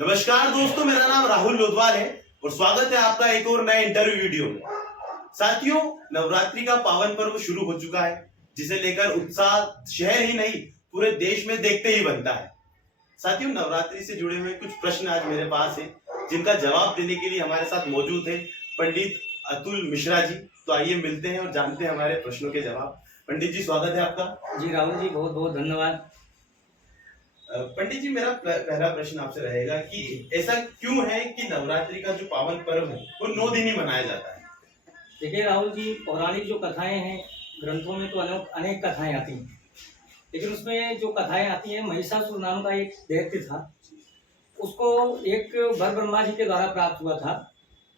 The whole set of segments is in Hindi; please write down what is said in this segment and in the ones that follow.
नमस्कार दोस्तों, मेरा नाम राहुल लोधवाल है और स्वागत है आपका एक और नए इंटरव्यू वीडियो में। साथियों, नवरात्रि का पावन पर्व शुरू हो चुका है, जिसे लेकर उत्साह शहर ही नहीं पूरे देश में देखते ही बनता है। साथियों, नवरात्रि से जुड़े हुए कुछ प्रश्न आज मेरे पास है, जिनका जवाब देने के लिए हमारे साथ मौजूद है पंडित अतुल मिश्रा जी। तो आइए मिलते हैं और जानते हैं हमारे प्रश्नों के जवाब। पंडित जी, स्वागत है आपका। जी राहुल जी, बहुत बहुत धन्यवाद। पंडित जी, मेरा पहला प्रश्न आपसे रहेगा कि ऐसा क्यों है कि नवरात्रि का जो पावन पर्व है वो 9 दिन ही मनाया जाता है? देखिए राहुल जी, पौराणिक जो कथाएं हैं ग्रंथों में तो अनेक कथाएं आती हैं, लेकिन उसमें जो कथाएं आती हैं, महिषासुर नाम का एक दैत्य था। उसको एक वर ब्रह्मा जी के द्वारा प्राप्त हुआ था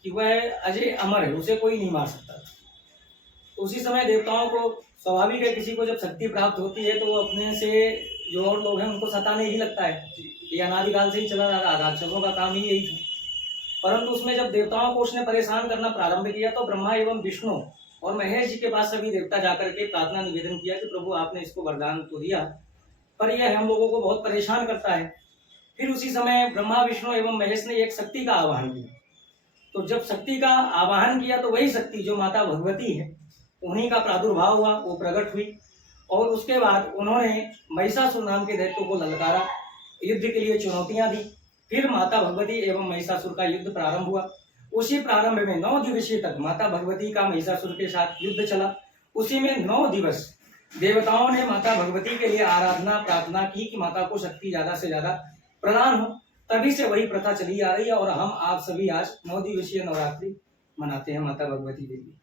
कि वह अजय अमर है, उसे कोई नहीं मार सकता। उसी समय देवताओं को स्वाभाविक है, किसी को जब शक्ति प्राप्त होती है तो वो अपने से जो और लोग हैं उनको सताने ही लगता है। ये अनादिकाल से ही चला आ रहा, राक्षसों का काम ही यही था। परंतु उसमें जब देवताओं को उसने परेशान करना प्रारंभ किया तो ब्रह्मा एवं विष्णु और महेश जी के पास सभी देवता जाकर के प्रार्थना निवेदन किया कि प्रभु, आपने इसको वरदान तो दिया, पर यह हम लोगों को बहुत परेशान करता है। फिर उसी समय ब्रह्मा विष्णु एवं महेश ने एक शक्ति का आवाहन किया। तो जब शक्ति का आवाहन किया तो वही शक्ति जो माता भगवती है, उन्हीं का प्रादुर्भाव हुआ, वो प्रकट हुई। और उसके बाद उन्होंने महिषासुर नाम के दैत्य को ललकारा, युद्ध के लिए चुनौतियां दी। फिर माता भगवती एवं महिषासुर का युद्ध प्रारंभ हुआ। उसी प्रारंभ में 9 दिवसीय तक माता भगवती का महिषासुर के साथ युद्ध चला। उसी में 9 दिवस देवताओं ने माता भगवती के लिए आराधना प्रार्थना की कि माता को शक्ति ज्यादा से ज्यादा प्रदान हो। तभी से वही प्रथा चली आ रही है और हम आप सभी आज 9 दिवसीय नवरात्रि मनाते हैं माता भगवती के लिए।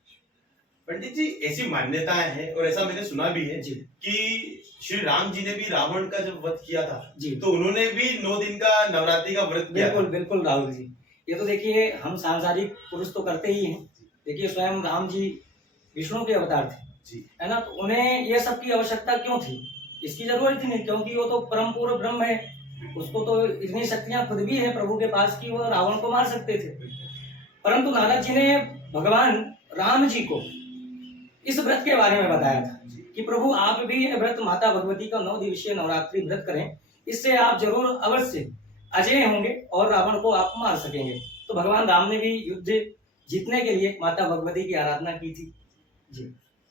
पंडित जी, ऐसी मान्यताएं हैं और ऐसा मैंने सुना भी है जी कि श्री राम जी ने भी रावण का जब वध किया था जी, तो उन्होंने भी 9 दिन का नवरात्रि का व्रत किया था। बिल्कुल बिल्कुल राहुल जी, ये तो देखिए हम सांसारिक पुरुष तो करते ही हैं। देखिए स्वयं राम जी विष्णु के अवतार थे जी, है ना, तो उन्हें ये सब की आवश्यकता क्यों थी? इसकी जरूरत ही नहीं, क्योंकि वो तो परम पूर्ण ब्रह्म है। उसको तो इतनी शक्तियां खुद भी है प्रभु के पास कि वो रावण को मार सकते थे। परंतु नारद जी ने भगवान राम जी को इस व्रत के बारे में बताया था कि प्रभु, आप भी ये व्रत माता भगवती का 9 दिवसीय नवरात्रि व्रत करें, इससे आप जरूर अवश्य अजय होंगे और रावण को आप मार सकेंगे। तो भगवान राम ने भी युद्ध जीतने के लिए माता भगवती की आराधना की थी। जी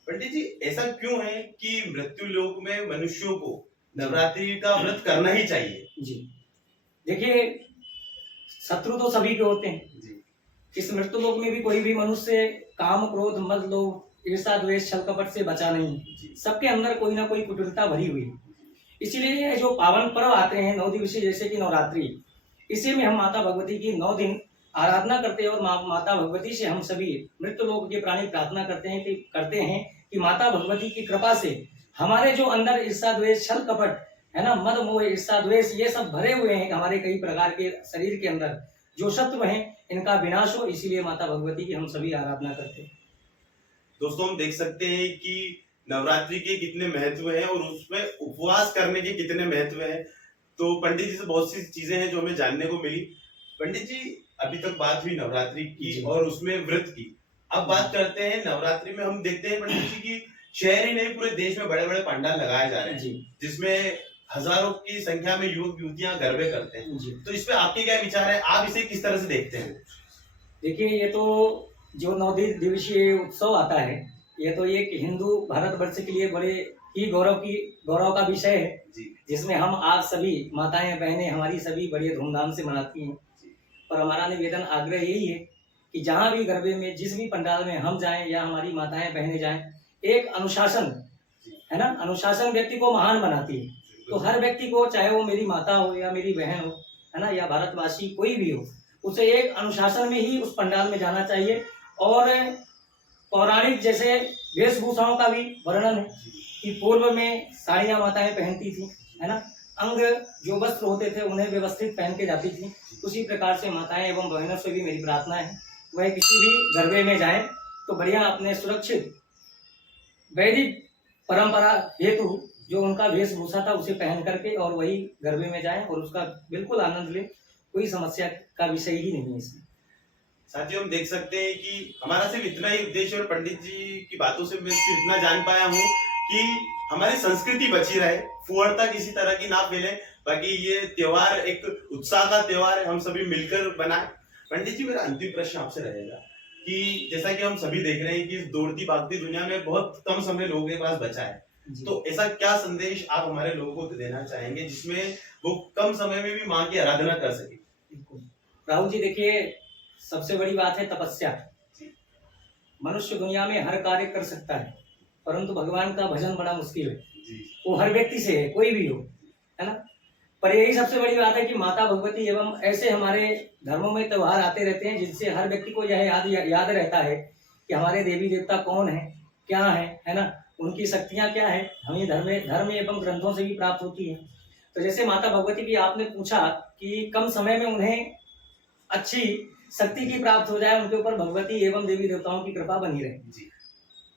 पंडित जी, ऐसा क्यों है कि मृत्यु लोक में मनुष्यों को नवरात्रि का व्रत करना ही चाहिए? जी, देखिए शत्रु तो सभी के होते हैं। जी, इस मृत्यु लोक में भी कोई भी मनुष्य काम क्रोध मद लोभ ईर्षा द्वेष छल कपट से बचा नहीं। सबके अंदर कोई ना कोई कुटिलता भरी हुई है। इसीलिए जो पावन पर्व आते हैं 9 दिवसीय, जैसे कि नवरात्रि, इसी में हम माता भगवती की 9 दिन आराधना करते हैं और माता भगवती से हम सभी मृत्यु लोक के प्राणी प्रार्थना करते हैं कि माता भगवती की कृपा से हमारे जो अंदर ईर्षा द्वेष छल कपट है ना, मद मोह ईर्षा द्वेष ये सब भरे हुए हैं हमारे कई प्रकार के शरीर के अंदर, जो शत्रु हैं इनका विनाश हो। इसीलिए माता भगवती की हम सभी आराधना करते हैं। दोस्तों, हम देख सकते हैं कि नवरात्रि के कितने महत्व हैं और उसमें उपवास करने के कितने महत्व हैं। तो पंडित जी से बहुत सी चीजें हैं जो हमें जानने को मिली। पंडित जी, अभी तक बात हुई नवरात्रि की और उसमें व्रत की। अब बात करते हैं नवरात्रि में। हम देखते हैं पंडित जी की शहर ही नहीं पूरे देश में बड़े बड़े पंडाल लगाए जा रहे हैं, जिसमें हजारों की संख्या में युवक युवतियां गरबे करते हैं। तो इस पे आपके क्या विचार है? आप इसे किस तरह से देखते हैं? देखिए, ये तो जो 9 दिवसीय उत्सव आता है, ये तो एक हिंदू भारतवर्ष के लिए बड़े ही गौरव का विषय है, जिसमें हम आप सभी माताएं बहनें हमारी सभी बड़े धूमधाम से मनाती हैं। पर हमारा निवेदन आग्रह यही है कि जहाँ भी गरबे में जिस भी पंडाल में हम जाएं या हमारी माताएं बहनें जाएं, एक अनुशासन है ना, अनुशासन व्यक्ति को महान बनाती है। तो हर व्यक्ति को, चाहे वो मेरी माता हो या मेरी बहन हो है ना, या भारतवासी कोई भी हो, उसे एक अनुशासन में ही उस पंडाल में जाना चाहिए। और पौराणिक जैसे वेशभूषाओं का भी वर्णन है कि पूर्व में साड़ियां माताएं पहनती थी है ना, अंग जो वस्त्र होते थे उन्हें व्यवस्थित पहन के जाती थी। उसी प्रकार से माताएं एवं बहनों से भी मेरी प्रार्थना है, वह किसी भी गरबे में जाएं तो बढ़िया अपने सुरक्षित वैदिक परंपरा हेतु जो उनका वेशभूषा था उसे पहन करके और वही गरबे में जाएं और उसका बिल्कुल आनंद लें। कोई समस्या का विषय ही नहीं है इसमें। साथियों, हम देख सकते हैं कि हमारा सिर्फ इतना ही उद्देश्य, और पंडित जी की बातों से मैं सिर्फ इतना जान पाया हूँ कि हमारी संस्कृति बची रहे, फुहड़ता किसी तरह की ना फैले। बाकी ये त्योहार एक उत्साह का त्योहार है, हम सभी मिलकर बनाए। पंडित जी, मेरा अंतिम प्रश्न आपसे रहेगा कि जैसा कि हम सभी देख रहे हैं कि इस दौड़ती भागती दुनिया में बहुत कम समय लोगों के पास बचा है, जी। तो ऐसा क्या संदेश आप हमारे लोगों को देना चाहेंगे जिसमें वो कम समय में भी माँ की आराधना कर सके? बिल्कुल। राहुल जी, देखिए, सबसे बड़ी बात है तपस्या। मनुष्य दुनिया में हर कार्य कर सकता है, परंतु भगवान का भजन बड़ा मुश्किल है। जी। वो हर व्यक्ति से है, कोई भी हो, है ना। पर यही सबसे बड़ी बात है कि माता भगवती एवं ऐसे हमारे धर्मों में त्योहार आते रहते हैं जिनसे हर व्यक्ति को यह याद रहता है कि हमारे देवी देवता कौन है, क्या है ना, उनकी शक्तियां क्या है, हमें धर्म एवं ग्रंथों से भी प्राप्त होती है। तो जैसे माता भगवती की आपने पूछा कि कम समय में उन्हें अच्छी शक्ति की प्राप्त हो जाए, उनके ऊपर भगवती एवं देवी देवताओं की कृपा बनी रहे। जी।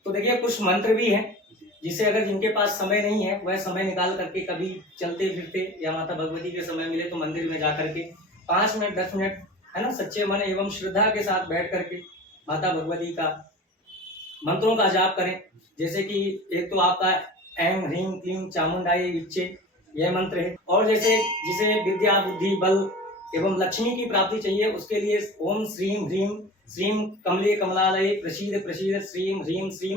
तो देखिए, कुछ मंत्र भी हैं जिसे अगर जिनके पास समय नहीं है वह समय निकाल करके कभी चलते फिरते या माता भगवती के समय मिले तो मंदिर में जा करके 5 मिनट 10 मिनट, है ना, सच्चे मन एवं श्रद्धा के साथ बैठ करके माता भगवती का मंत्रों का जाप करें। जैसे कि एक तो आपका ऐं ह्रीं क्लीं चामुंडाय विच्चे, यह मंत्र है। और जैसे जिसे विद्या बुद्धि बल एवं लक्ष्मी की प्राप्ति चाहिए, उसके लिए ओम श्रीं ह्रीं श्रीं कमले कमलालये प्रसीद प्रसीद श्रीं ह्रीं श्रीं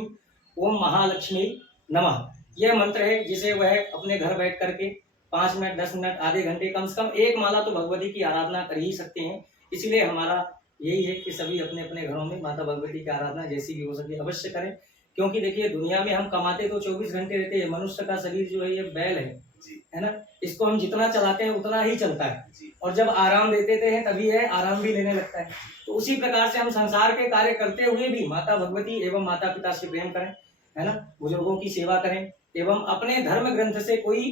ओम महालक्ष्मी नमः, यह मंत्र है जिसे वह अपने घर बैठ करके 5 मिनट 10 मिनट आधे घंटे कम से कम एक माला तो भगवती की आराधना कर ही सकते हैं। इसलिए हमारा यही है कि सभी अपने अपने घरों में माता भगवती की आराधना जैसी भी हो सके अवश्य करें। क्योंकि देखिए, दुनिया में हम कमाते तो 24 घंटे रहते हैं, मनुष्य का शरीर जो है ये बैल है ना, इसको हम जितना चलाते हैं उतना ही चलता है, और जब आराम देते हैं तभी यह आराम भी लेने लगता है। तो उसी प्रकार से हम संसार के कार्य करते हुए भी माता भगवती एवं माता पिता से प्रेम करें, है ना, बुजुर्गों की सेवा करें एवं अपने धर्म ग्रंथ से कोई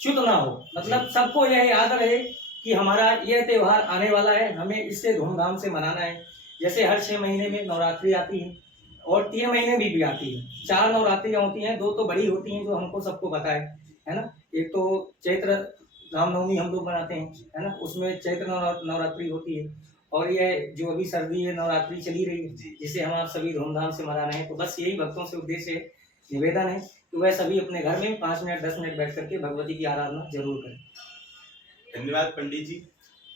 च्युत ना हो। मतलब सबको यह याद रहे कि हमारा यह त्योहार आने वाला है, हमें इससे धूमधाम से मनाना है। जैसे हर 6 महीने में नवरात्रि आती है और 3 महीने भी आती है। 4 नवरात्रियां होती हैं, 2 तो बड़ी होती हैं जो हमको सबको पता है ना। एक तो चैत्र रामनवमी हम लोग मनाते हैं, है ना, उसमें चैत्र नवरात्रि होती है। और यह जो अभी सर्दी है नवरात्रि चली रही है जिसे हम आप सभी धूमधाम से मना रहे हैं। तो बस यही भक्तों से उद्देश्य है, निवेदन है कि वह सभी अपने घर में 5 मिनट 10 मिनट बैठ करके भगवती की आराधना जरूर करें। धन्यवाद पंडित जी।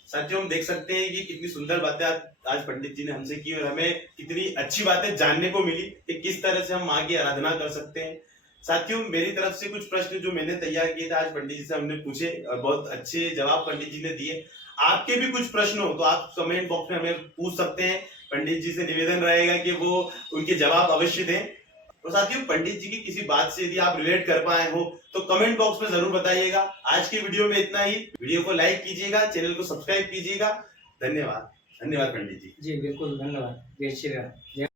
साथियों, हम देख सकते हैं कि कितनी सुंदर बातें आज पंडित जी ने हमसे की और हमें कितनी अच्छी बातें जानने को मिली कि किस तरह से हम माँ की आराधना कर सकते हैं। साथियों, मेरी तरफ से कुछ प्रश्न जो मैंने तैयार किए थे आज पंडित जी से हमने पूछे और बहुत अच्छे जवाब पंडित जी ने दिए। आपके भी कुछ प्रश्न हो तो आप कमेंट बॉक्स में हमें पूछ सकते हैं। पंडित जी से निवेदन रहेगा कि वो उनके जवाब अवश्य दें। तो साथियों, पंडित जी की किसी बात से यदि आप रिलेट कर पाए हो तो कमेंट बॉक्स में जरूर बताइएगा। आज की वीडियो में इतना ही। वीडियो को लाइक कीजिएगा, चैनल को सब्सक्राइब कीजिएगा। धन्यवाद। धन्यवाद पंडित जी। जी बिल्कुल, धन्यवाद। जय श्री राम।